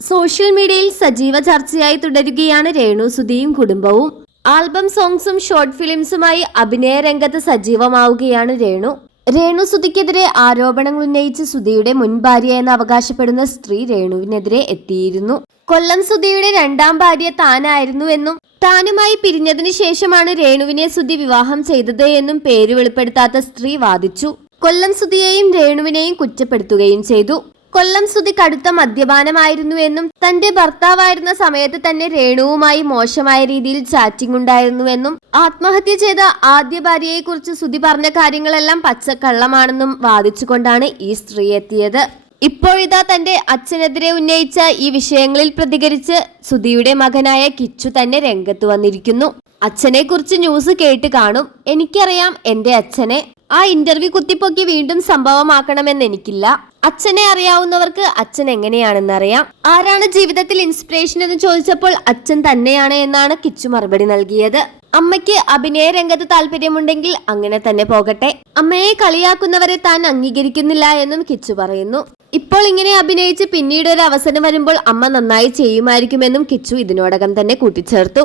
Social മീഡിയയിൽ സജീവ ചർച്ചയായി തുടരുകയാണ് രേണു സുധിയും കുടുംബവും. ആൽബം സോങ്സും ഷോർട്ട് ഫിലിംസുമായി അഭിനയ രംഗത്ത് സജീവമാവുകയാണ് രേണു സുധിക്കെതിരെ ആരോപണങ്ങൾ ഉന്നയിച്ച് സുധിയുടെ മുൻ ഭാര്യ എന്ന് അവകാശപ്പെടുന്ന സ്ത്രീ രേണുവിനെതിരെ എത്തിയിരുന്നു. കൊല്ലം സുധിയുടെ രണ്ടാം ഭാര്യ താനായിരുന്നുവെന്നും താനുമായി പിരിഞ്ഞതിനു ശേഷമാണ് രേണുവിനെ സുധി വിവാഹം ചെയ്തത് എന്നും പേര് വെളിപ്പെടുത്താത്ത സ്ത്രീ വാദിച്ചു. കൊല്ലം സുധിയെയും രേണുവിനെയും കുറ്റപ്പെടുത്തുകയും ചെയ്തു. കൊല്ലം സുധി കടുത്ത മദ്യപാനമായിരുന്നുവെന്നും തന്റെ ഭർത്താവായിരുന്ന സമയത്ത് തന്നെ രേണുവുമായി മോശമായ രീതിയിൽ ചാറ്റിംഗ് ഉണ്ടായിരുന്നുവെന്നും ആത്മഹത്യ ചെയ്ത ആദ്യ ഭാര്യയെക്കുറിച്ച് സുധി പറഞ്ഞ കാര്യങ്ങളെല്ലാം പച്ചക്കള്ളമാണെന്നും വാദിച്ചുകൊണ്ടാണ് ഈ സ്ത്രീ എത്തിയത്. ഇപ്പോഴിതാ തന്റെ അച്ഛനെതിരെ ഉന്നയിച്ച ഈ വിഷയങ്ങളിൽ പ്രതികരിച്ച് സുധിയുടെ മകനായ കിച്ചു തന്നെ രംഗത്ത് വന്നിരിക്കുന്നു. അച്ഛനെ കുറിച്ച് ന്യൂസ് കേട്ട് കാണും. എനിക്കറിയാം എന്റെ അച്ഛനെ. ആ ഇന്റർവ്യൂ കുത്തിപ്പൊക്കി വീണ്ടും സംഭവമാക്കണമെന്ന് എനിക്കില്ല. അച്ഛനെ അറിയാവുന്നവർക്ക് അച്ഛൻ എങ്ങനെയാണെന്നറിയാം. ആരാണ് ജീവിതത്തിൽ ഇൻസ്പിറേഷൻ എന്ന് ചോദിച്ചപ്പോൾ അച്ഛൻ തന്നെയാണ് എന്നാണ് കിച്ചു മറുപടി നൽകിയത്. അമ്മയ്ക്ക് അഭിനയ രംഗത്ത് താല്പര്യമുണ്ടെങ്കിൽ അങ്ങനെ തന്നെ പോകട്ടെ. അമ്മയെ കളിയാക്കുന്നവരെ താൻ അംഗീകരിക്കുന്നില്ല എന്നും കിച്ചു പറയുന്നു. ഇപ്പോൾ ഇങ്ങനെ അഭിനയിച്ച് പിന്നീട് ഒരു അവസരം വരുമ്പോൾ അമ്മ നന്നായി ചെയ്യുമായിരിക്കുമെന്നും കിച്ചു ഇതിനോടകം തന്നെ കൂട്ടിച്ചേർത്തു.